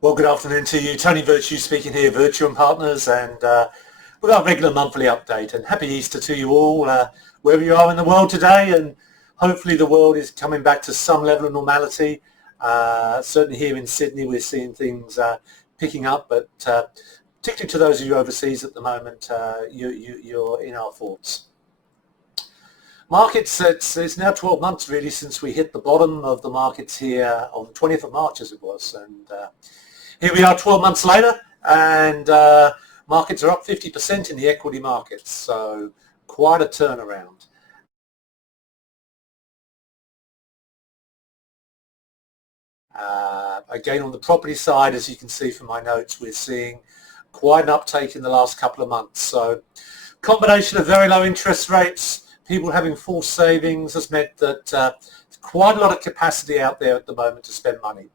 Well, good afternoon to you. Tony Virtue speaking here, Virtue and Partners, and we've got a regular monthly update. And happy Easter to you all, wherever you are in the world today. And hopefully the world is coming back to some level of normality. Certainly here in Sydney, we're seeing things picking up, but particularly to those of you overseas at the moment, you're in our thoughts. Markets, it's now 12 months really since we hit the bottom of the markets here on the 20th of March as it was, and here we are 12 months later, and markets are up 50% in the equity markets, so quite a turnaround. Again, on the property side, as you can see from my notes, we're seeing quite an uptake in the last couple of months. So combination of very low interest rates, people having full savings has meant that there's quite a lot of capacity out there at the moment to spend money.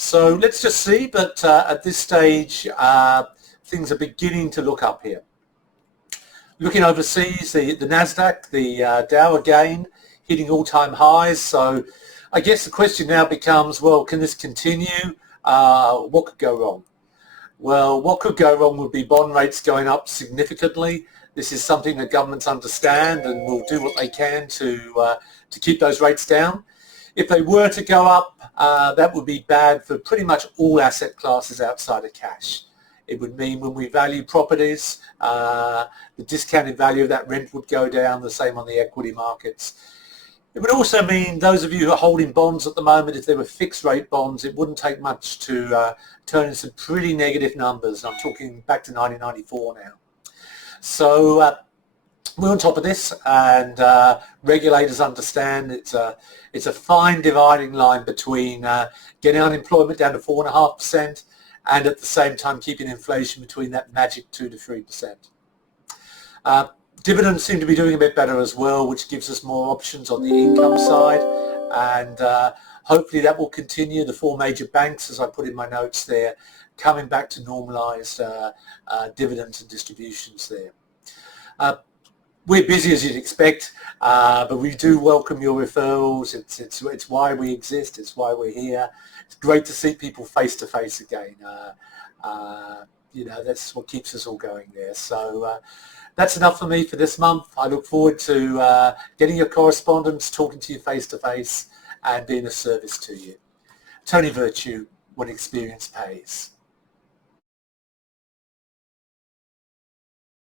So let's just see, but at this stage, things are beginning to look up here. Looking overseas, the Nasdaq, the Dow again, hitting all-time highs. So I guess the question now becomes, well, can this continue? What could go wrong? Well, what could go wrong would be bond rates going up significantly. This is something that governments understand and will do what they can to keep those rates down. If they were to go up, that would be bad for pretty much all asset classes outside of cash. It would mean when we value properties, the discounted value of that rent would go down, the same on the equity markets. It would also mean those of you who are holding bonds at the moment, if they were fixed rate bonds, it wouldn't take much to turn in some pretty negative numbers. I'm talking back to 1994 now. So we're on top of this, and regulators understand it's a fine dividing line between getting unemployment down to 4.5% and at the same time keeping inflation between that magic 2 to 3%. Dividends seem to be doing a bit better as well, which gives us more options on the income side, and hopefully that will continue. The four major banks, as I put in my notes there, coming back to normalised dividends and distributions there. We're busy as you'd expect, but we do welcome your referrals. It's why we exist. It's why we're here. It's great to see people face to face again. You know, that's what keeps us all going there. So that's enough for me for this month. I look forward to getting your correspondence, talking to you face to face, and being of service to you. Tony Virtue, when experience pays.